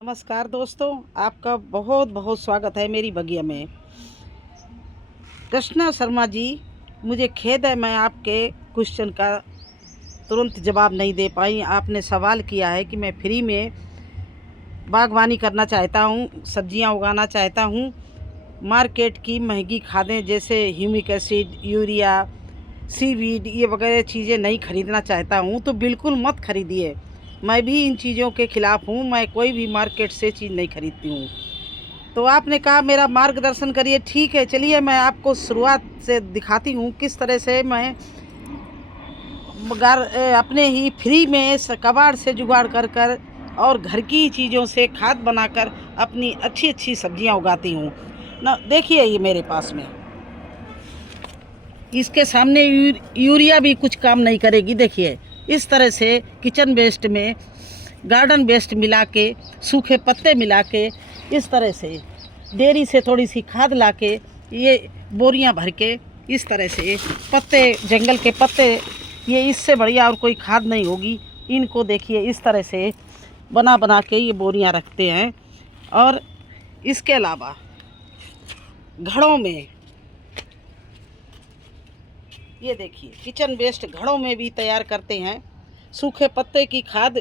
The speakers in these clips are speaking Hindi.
नमस्कार दोस्तों, आपका बहुत बहुत स्वागत है मेरी बगिया में। कृष्णा शर्मा जी, मुझे खेद है मैं आपके क्वेश्चन का तुरंत जवाब नहीं दे पाई। आपने सवाल किया है कि मैं फ्री में बागवानी करना चाहता हूँ, सब्जियाँ उगाना चाहता हूँ। मार्केट की महंगी खादें जैसे ह्यूमिक एसिड, यूरिया, सीवीड ये वगैरह चीज़ें नहीं खरीदना चाहता हूँ, तो बिल्कुल मत खरीदिए। मैं भी इन चीज़ों के ख़िलाफ़ हूँ। मैं कोई भी मार्केट से चीज़ नहीं खरीदती हूँ। तो आपने कहा मेरा मार्गदर्शन करिए, ठीक है, चलिए मैं आपको शुरुआत से दिखाती हूँ किस तरह से मैं अपने ही फ्री में कबाड़ से जुगाड़ कर कर और घर की चीज़ों से खाद बनाकर अपनी अच्छी अच्छी सब्जियाँ उगाती हूँ ना। देखिए ये मेरे पास में, इसके सामने यूरिया भी कुछ काम नहीं करेगी। देखिए इस तरह से किचन वेस्ट में गार्डन वेस्ट मिला के, सूखे पत्ते मिला के, इस तरह से डेयरी से थोड़ी सी खाद ला के, ये बोरियां भर के, इस तरह से पत्ते, जंगल के पत्ते, ये इससे बढ़िया और कोई खाद नहीं होगी। इनको देखिए इस तरह से बना बना के ये बोरियां रखते हैं। और इसके अलावा घड़ों में, ये देखिए किचन वेस्ट घड़ों में भी तैयार करते हैं। सूखे पत्ते की खाद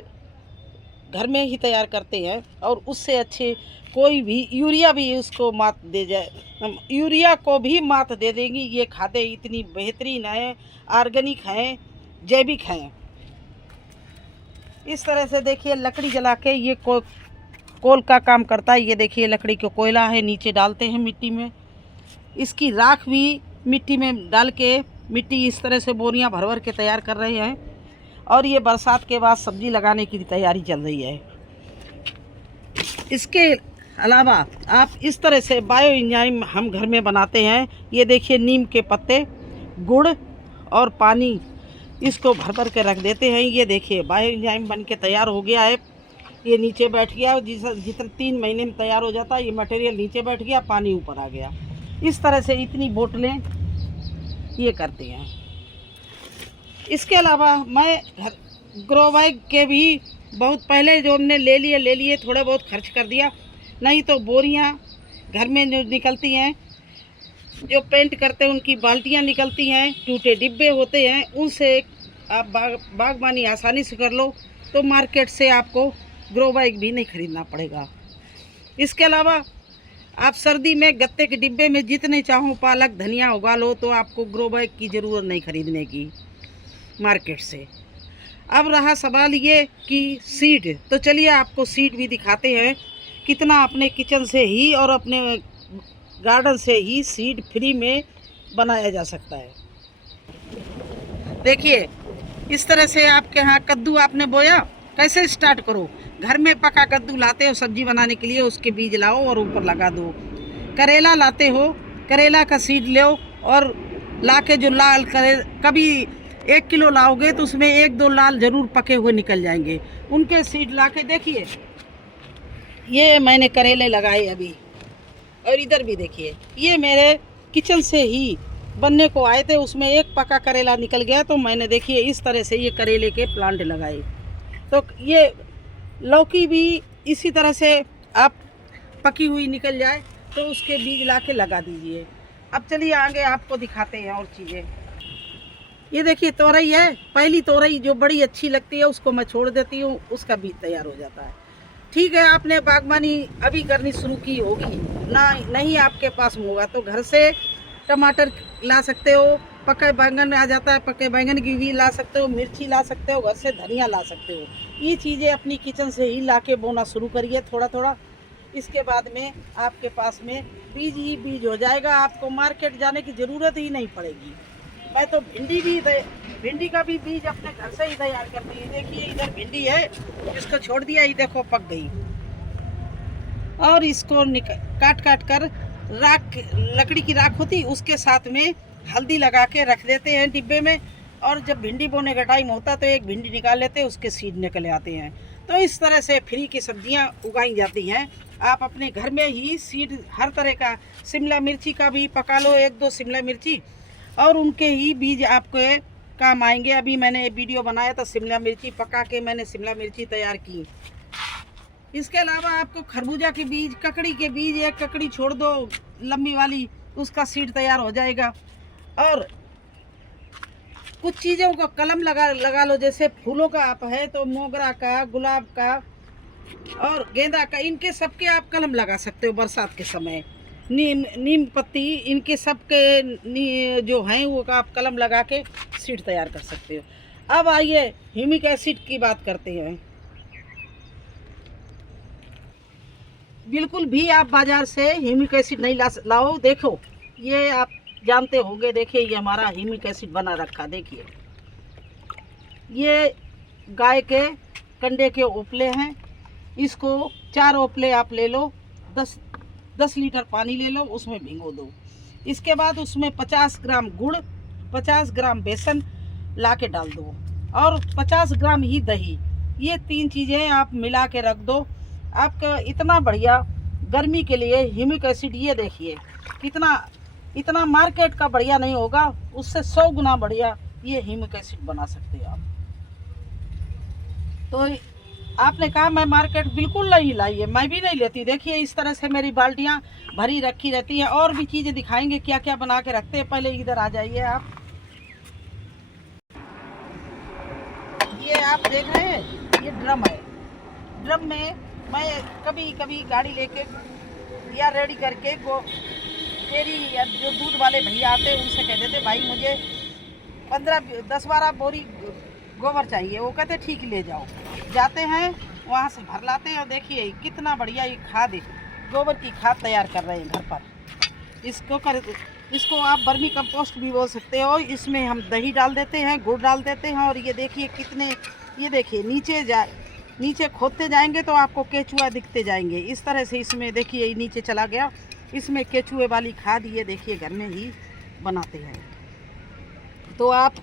घर में ही तैयार करते हैं और उससे अच्छे कोई भी यूरिया भी उसको मात दे जाए, यूरिया को भी मात दे देंगी। ये खादें इतनी बेहतरीन हैं, ऑर्गेनिक हैं, जैविक हैं। इस तरह से देखिए लकड़ी जला के ये कोल का काम करता है। ये देखिए लकड़ी को कोयला है, नीचे डालते हैं मिट्टी में। इसकी राख भी मिट्टी में डाल के, मिट्टी इस तरह से बोरियां भर भर के तैयार कर रहे हैं। और ये बरसात के बाद सब्जी लगाने की तैयारी चल रही है। इसके अलावा आप इस तरह से बायो एंजाइम हम घर में बनाते हैं। ये देखिए नीम के पत्ते, गुड़ और पानी, इसको भर भर के रख देते हैं। ये देखिए बायो एंजाइम बन के तैयार हो गया है। ये नीचे बैठ गया, जितना 3 महीने में तैयार हो जाता है। ये मटेरियल नीचे बैठ गया, पानी ऊपर आ गया। इस तरह से इतनी बोतलें ये करते हैं। इसके अलावा मैं ग्रो बैग के भी बहुत पहले जो हमने ले लिए, थोड़े बहुत खर्च कर दिया। नहीं तो बोरियां घर में जो निकलती हैं, जो पेंट करते हैं उनकी बाल्टियां निकलती हैं, टूटे डिब्बे होते हैं, उनसे आप बागबानी आसानी से कर लो। तो मार्केट से आपको ग्रो बैग भी नहीं खरीदना पड़ेगा। इसके अलावा आप सर्दी में गत्ते के डिब्बे में जितने चाहो पालक, धनिया उगा लो, तो आपको ग्रो बैग की ज़रूरत नहीं खरीदने की मार्केट से। अब रहा सवाल ये कि सीड, तो चलिए आपको सीड भी दिखाते हैं कितना अपने किचन से ही और अपने गार्डन से ही सीड फ्री में बनाया जा सकता है। देखिए इस तरह से आपके यहाँ कद्दू आपने बोया, कैसे स्टार्ट करो। घर में पका कद्दू लाते हो सब्जी बनाने के लिए, उसके बीज लाओ और ऊपर लगा दो। करेला लाते हो, करेला का सीड लो और ला के जो लाल करे, कभी 1 किलो लाओगे तो उसमें 1-2 लाल जरूर पके हुए निकल जाएंगे। उनके सीड ला के देखिए, ये मैंने करेले लगाए अभी। और इधर भी देखिए, ये मेरे किचन से ही बनने को आए थे, उसमें एक पका करेला निकल गया। तो मैंने देखिए इस तरह से ये करेले के प्लांट लगाए। तो ये लौकी भी इसी तरह से आप पकी हुई निकल जाए तो उसके बीज ला के लगा दीजिए। अब चलिए आगे आपको दिखाते हैं और चीज़ें। ये देखिए तोरई है, पहली तोरई जो बड़ी अच्छी लगती है उसको मैं छोड़ देती हूँ, उसका बीज तैयार हो जाता है। ठीक है, आपने बागबानी अभी करनी शुरू की होगी ना, नहीं आपके पास होगा तो घर से टमाटर ला सकते हो, पके बैंगन आ जाता है, पके बैंगन की भी ला सकते हो, मिर्ची ला सकते हो, घर से धनिया ला सकते हो। ये चीज़ें अपनी किचन से ही ला के बोना शुरू करिए थोड़ा थोड़ा। इसके बाद में आपके पास में बीज ही बीज हो जाएगा, आपको मार्केट जाने की ज़रूरत ही नहीं पड़ेगी। मैं तो भिंडी का भी बीज अपने घर से ही तैयार करती हूँ। देखिए इधर भिंडी है, इसको छोड़ दिया, ये देखो पक गई। और इसको काट काट कर राख, लकड़ी की राख होती उसके साथ में हल्दी लगा के रख देते हैं डिब्बे में। और जब भिंडी बोने का टाइम होता तो एक भिंडी निकाल लेते हैं, उसके सीड निकल आते हैं। तो इस तरह से फ्री की सब्जियां उगाई जाती हैं। आप अपने घर में ही सीड हर तरह का, शिमला मिर्ची का भी पका लो, 1-2 शिमला मिर्ची, और उनके ही बीज आपके काम आएंगे। अभी मैंने वीडियो बनाया था शिमला मिर्ची पका के, मैंने शिमला मिर्ची तैयार की। इसके अलावा आपको खरबूजा के बीज, ककड़ी के बीज, एक ककड़ी छोड़ दो लंबी वाली, उसका सीड तैयार हो जाएगा। और कुछ चीज़ों को कलम लगा लो, जैसे फूलों का आप है तो मोगरा का, गुलाब का और गेंदा का, इनके सबके आप कलम लगा सकते हो बरसात के समय। नीम पत्ती, इनके सबके जो हैं वो का आप कलम लगा के सीड तैयार कर सकते हो। अब आइए ह्यूमिक एसिड की बात करते हैं। बिल्कुल भी आप बाजार से ह्यूमिक एसिड नहीं लाओ। देखो ये आप जानते होंगे, देखिए ये हमारा ह्यूमिक एसिड बना रखा, देखिए ये गाय के कंडे के ओपले हैं। इसको 4 ओपले आप ले लो, 10 लीटर पानी ले लो, उसमें भिगो दो। इसके बाद उसमें 50 ग्राम गुड़, 50 ग्राम बेसन ला के डाल दो और 50 ग्राम ही दही। ये 3 चीज़ें आप मिला के रख दो। आपका इतना बढ़िया गर्मी के लिए ह्यूमिक एसिड, ये देखिए इतना मार्केट का बढ़िया नहीं होगा, उससे 100 गुना बढ़िया ये ह्यूमिक एसिड बना सकते हो आप। तो आपने कहा मैं मार्केट बिल्कुल नहीं लाई है, मैं भी नहीं लेती। देखिए इस तरह से मेरी बाल्टियाँ भरी रखी रहती हैं। और भी चीज़ें दिखाएंगे क्या क्या बना के रखते हैं। पहले इधर आ जाइए आप। ये आप देख रहे हैं, ये ड्रम है। ड्रम में मैं कभी कभी गाड़ी लेके या रेडी करके डेयरी या जो दूध वाले भैया आते हैं उनसे कह देते भाई मुझे 10-12 बोरी गोबर चाहिए। वो कहते ठीक ले जाओ। जाते हैं वहाँ से भर लाते हैं और देखिए कितना बढ़िया ये खाद, गोबर की खाद तैयार कर रहे हैं घर पर। इसको आप वर्मी कंपोस्ट भी बोल सकते हो। इसमें हम दही डाल देते हैं, गुड़ डाल देते हैं और ये देखिए कितने, ये देखिए नीचे खोदते जाएंगे तो आपको केचुआ दिखते जाएंगे। इस तरह से इसमें देखिए नीचे चला गया। इसमें केचुए वाली खाद ये देखिए घर में ही बनाते हैं। तो आप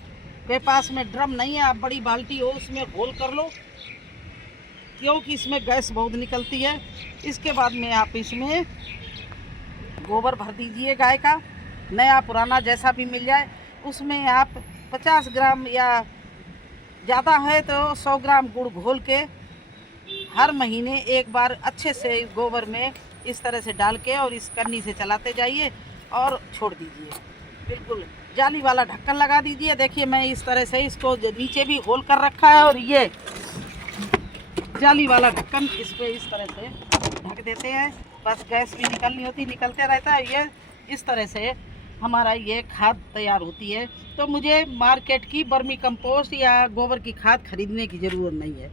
के पास में ड्रम नहीं है, आप बड़ी बाल्टी हो उसमें होल कर लो, क्योंकि इसमें गैस बहुत निकलती है। इसके बाद में आप इसमें गोबर भर दीजिए गाय का, नया पुराना जैसा भी मिल जाए। उसमें आप 50 ग्राम या ज़्यादा है तो 100 ग्राम गुड़ घोल के हर महीने एक बार अच्छे से गोबर में इस तरह से डाल के और इस कन्नी से चलाते जाइए और छोड़ दीजिए। बिल्कुल जाली वाला ढक्कन लगा दीजिए। देखिए मैं इस तरह से इसको नीचे भी होल कर रखा है और ये जाली वाला ढक्कन इस पे इस तरह से ढक देते हैं। बस गैस भी निकलनी होती, निकलते रहता है। ये इस तरह से हमारा ये खाद तैयार होती है। तो मुझे मार्केट की वर्मी कंपोस्ट या गोबर की खाद खरीदने की ज़रूरत नहीं है।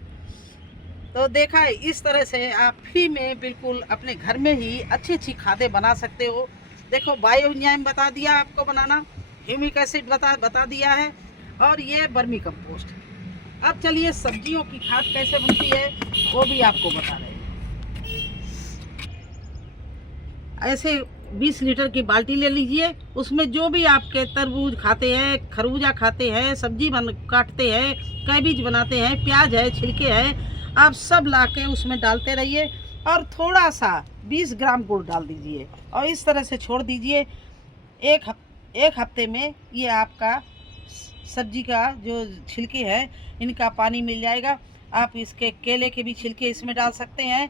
तो देखा है, इस तरह से आप फ्री में बिल्कुल अपने घर में ही अच्छी खादें बना सकते हो। देखो बायो एंजाइम बता दिया आपको बनाना, ह्यूमिक एसिड बता दिया है और ये वर्मी कंपोस्ट। अब चलिए सब्जियों की खाद कैसे बनती है वो भी आपको बता रहे हैं। ऐसे 20 लीटर की बाल्टी ले लीजिए, उसमें जो भी आपके तरबूज खाते हैं, खरबूजा खाते हैं, सब्जी काटते हैं, कैबेज बनाते हैं, प्याज है, छिलके हैं, आप सब लाके उसमें डालते रहिए और थोड़ा सा 20 ग्राम गुड़ डाल दीजिए और इस तरह से छोड़ दीजिए। एक हफ्ते में ये आपका सब्जी का जो छिलके है इनका पानी मिल जाएगा। आप इसके केले के भी छिलके इसमें डाल सकते हैं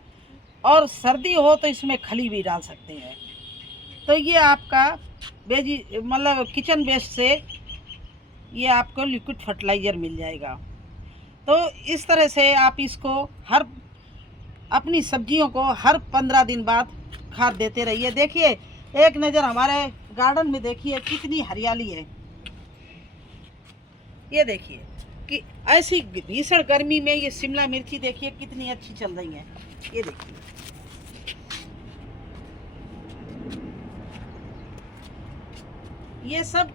और सर्दी हो तो इसमें खली भी डाल सकते हैं। तो ये आपका मतलब किचन वेस्ट से ये आपको लिक्विड फर्टिलाइज़र मिल जाएगा। तो इस तरह से आप इसको अपनी सब्जियों को हर 15 दिन बाद खाद देते रहिए। देखिए एक नज़र हमारे गार्डन में देखिए कितनी हरियाली है। ये देखिए कि ऐसी भीषण गर्मी में ये शिमला मिर्ची देखिए कितनी अच्छी चल रही है। ये देखिए ये सब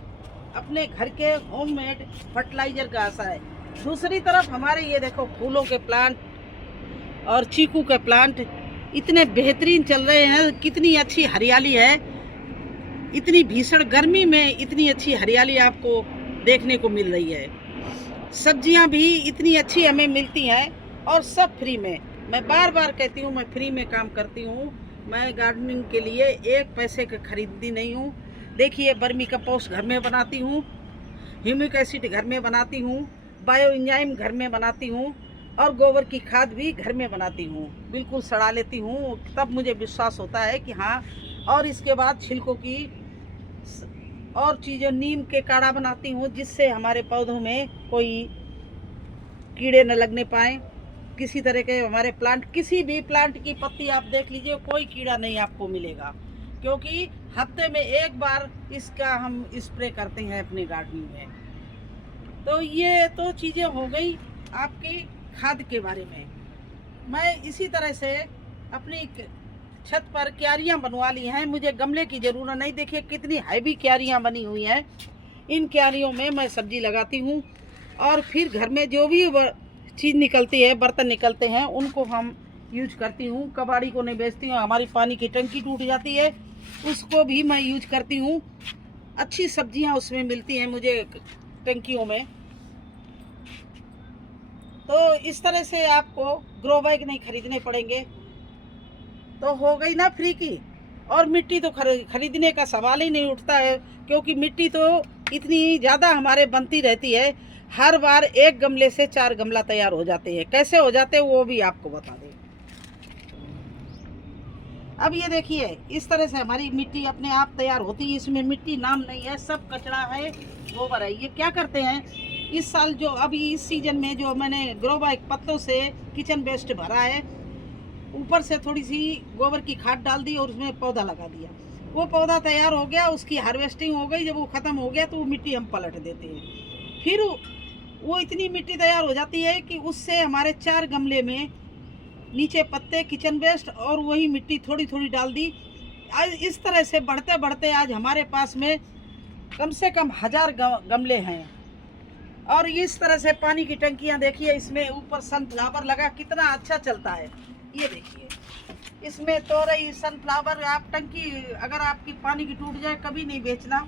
अपने घर के होममेड फर्टिलाइजर का असर है। दूसरी तरफ हमारे ये देखो फूलों के प्लांट और चीकू के प्लांट इतने बेहतरीन चल रहे हैं, कितनी अच्छी हरियाली है। इतनी भीषण गर्मी में इतनी अच्छी हरियाली आपको देखने को मिल रही है। सब्जियां भी इतनी अच्छी हमें मिलती हैं और सब फ्री में। मैं बार बार कहती हूँ मैं फ्री में काम करती हूँ। मैं गार्डनिंग के लिए 1 पैसे का खरीदती नहीं हूँ। देखिए वर्मी कंपोस्ट घर में बनाती हूँ, ह्यूमिक एसिड घर में बनाती हूँ, बायो एंजाइम घर में बनाती हूँ और गोबर की खाद भी घर में बनाती हूँ, बिल्कुल सड़ा लेती हूँ, तब मुझे विश्वास होता है कि हाँ। और इसके बाद छिलकों की और चीज़ें, नीम के काढ़ा बनाती हूँ, जिससे हमारे पौधों में कोई कीड़े न लगने पाए। किसी तरह के हमारे प्लांट, किसी भी प्लांट की पत्ती आप देख लीजिए, कोई कीड़ा नहीं आपको मिलेगा, क्योंकि हफ्ते में एक बार इसका हम स्प्रे करते हैं अपने गार्डनिंग में। तो ये तो चीज़ें हो गई आपकी खाद के बारे में। मैं इसी तरह से अपनी छत पर क्यारियां बनवा ली हैं, मुझे गमले की ज़रूरत नहीं। देखिए कितनी हैवी क्यारियां बनी हुई हैं। इन क्यारियों में मैं सब्जी लगाती हूँ, और फिर घर में जो भी चीज़ निकलती है, बर्तन निकलते हैं, उनको हम यूज करती हूँ। कबाड़ी को नहीं बेचती हूँ। हमारी पानी की टंकी टूट जाती है, उसको भी मैं यूज करती हूँ। अच्छी सब्जियाँ उसमें मिलती हैं मुझे टंकियों में। तो इस तरह से आपको ग्रो बैग नहीं खरीदने पड़ेंगे, तो हो गई ना फ्री की। और मिट्टी तो खरीदने का सवाल ही नहीं उठता है, क्योंकि मिट्टी तो इतनी ज़्यादा हमारे बनती रहती है। हर बार एक गमले से 4 गमला तैयार हो जाते हैं। कैसे हो जाते हैं वो भी आपको बता दें। अब ये देखिए, इस तरह से हमारी मिट्टी अपने आप तैयार होती है। इसमें मिट्टी नाम नहीं है, सब कचरा है, गोबर है। ये क्या करते हैं, इस साल जो अभी इस सीजन में जो मैंने ग्रो बैग पत्तों से किचन वेस्ट भरा है, ऊपर से थोड़ी सी गोबर की खाद डाल दी और उसमें पौधा लगा दिया। वो पौधा तैयार हो गया, उसकी हार्वेस्टिंग हो गई। जब वो ख़त्म हो गया तो वो मिट्टी हम पलट देते हैं। फिर वो इतनी मिट्टी तैयार हो जाती है कि उससे हमारे 4 गमले में नीचे पत्ते, किचन वेस्ट और वही मिट्टी थोड़ी थोड़ी डाल दी। आज इस तरह से बढ़ते बढ़ते आज हमारे पास में कम से कम 1000 गमले हैं। और इस तरह से पानी की टंकियां देखिए, इसमें ऊपर सनफ्लावर लगा, कितना अच्छा चलता है। ये देखिए, इसमें तो रही सनफ्लावर। आप टंकी अगर आपकी पानी की टूट जाए, कभी नहीं बेचना,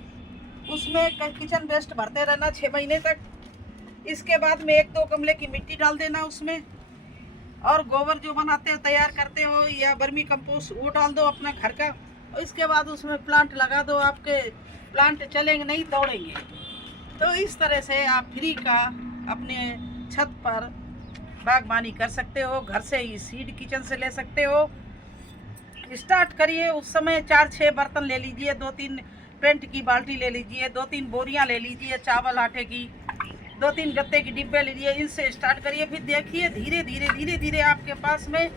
उसमें किचन वेस्ट भरते रहना 6 महीने तक। इसके बाद में 1-2 गमले की मिट्टी डाल देना उसमें, और गोबर जो बनाते हो, तैयार करते हो, या वर्मी कंपोस्ट, वो डाल दो अपना घर का। और इसके बाद उसमें प्लांट लगा दो, आपके प्लांट चलेंगे नहीं, दौड़ेंगे। तो इस तरह से आप फ्री का अपने छत पर बागबानी कर सकते हो। घर से ही सीड किचन से ले सकते हो। स्टार्ट करिए। उस समय 4-6 बर्तन ले लीजिए, 2-3 पेंट की बाल्टी ले लीजिए, 2-3 बोरियां ले लीजिए चावल आटे की, 2-3 गत्ते की डिब्बे ले लीजिए। इनसे स्टार्ट करिए। फिर देखिए धीरे धीरे आपके पास में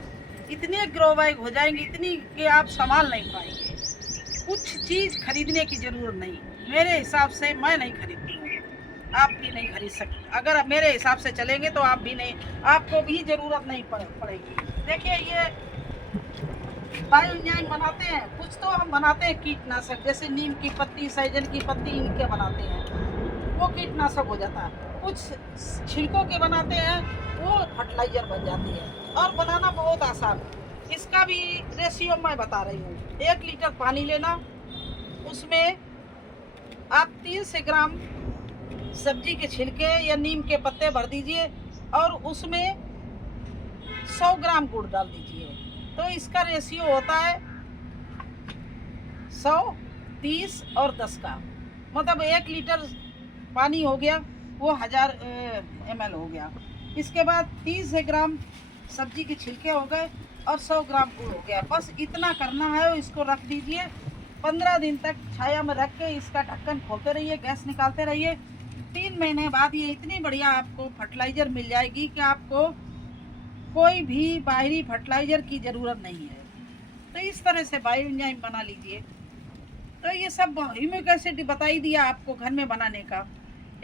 इतने ग्रो बैग हो जाएंगे, इतनी कि आप संभाल नहीं पाएंगे। कुछ चीज़ खरीदने की ज़रूरत नहीं। मेरे हिसाब से मैं नहीं खरीदती हूँ, आप भी नहीं खरीद सकते। अगर आप मेरे हिसाब से चलेंगे तो आप भी नहीं, आपको भी ज़रूरत नहीं पड़ेगी। देखिए, ये बायो इंजाइम बनाते हैं, कुछ तो हम बनाते हैं कीटनाशक, जैसे नीम की पत्ती, सहजन की पत्ती, इनके बनाते हैं, वो कीटनाशक हो जाता है। कुछ छिलकों के बनाते हैं, वो फर्टिलाइजर बन जाती है। और बनाना बहुत आसान है। इसका भी रेशियो मैं बता रही हूँ। 1 लीटर पानी लेना, उसमें आप 300 ग्राम सब्जी के छिलके या नीम के पत्ते भर दीजिए, और उसमें 100 ग्राम गुड़ डाल दीजिए। तो इसका रेशियो होता है 100, 30 और 10 का, मतलब 1 लीटर पानी हो गया, वो 1000 ml हो गया। इसके बाद 30 ग्राम सब्जी के छिलके हो गए और 100 ग्राम गुड़ हो गया। बस इतना करना है। इसको रख दीजिए 15 दिन तक छाया में रख के। इसका ढक्कन खोलते रहिए, गैस निकालते रहिए। 3 महीने बाद ये इतनी बढ़िया आपको फर्टिलाइज़र मिल जाएगी कि आपको कोई भी बाहरी फर्टिलाइज़र की ज़रूरत नहीं है। तो इस तरह से बायो एंजाइम बना लीजिए। तो ये सब ह्यूमिक एसिड बताई दिया आपको घर में बनाने का।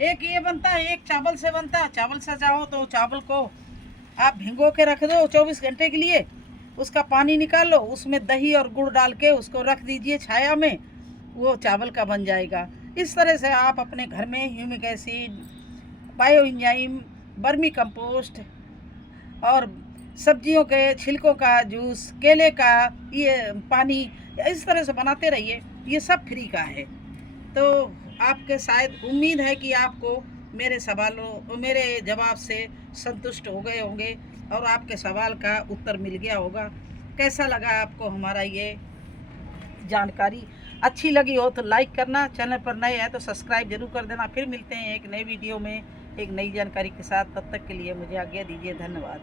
एक ये बनता है, एक चावल से बनता है। चावल से चाहो तो चावल को आप भिगो के रख दो 24 घंटे के लिए, उसका पानी निकाल लो, उसमें दही और गुड़ डाल के उसको रख दीजिए छाया में, वो चावल का बन जाएगा। इस तरह से आप अपने घर में humic acid, bio enzyme, vermi compost और सब्जियों के छिलकों का जूस, केले का ये पानी, इस तरह से बनाते रहिए। ये सब फ्री का है। तो आपके शायद उम्मीद है कि आपको मेरे सवालों, मेरे जवाब से संतुष्ट हो गए होंगे और आपके सवाल का उत्तर मिल गया होगा। कैसा लगा आपको हमारा ये जानकारी? अच्छी लगी हो तो लाइक करना, चैनल पर नए हैं तो सब्सक्राइब जरूर कर देना। फिर मिलते हैं एक नए वीडियो में। एक नई जानकारी के साथ। तब तक के लिए मुझे आज्ञा दीजिए। धन्यवाद।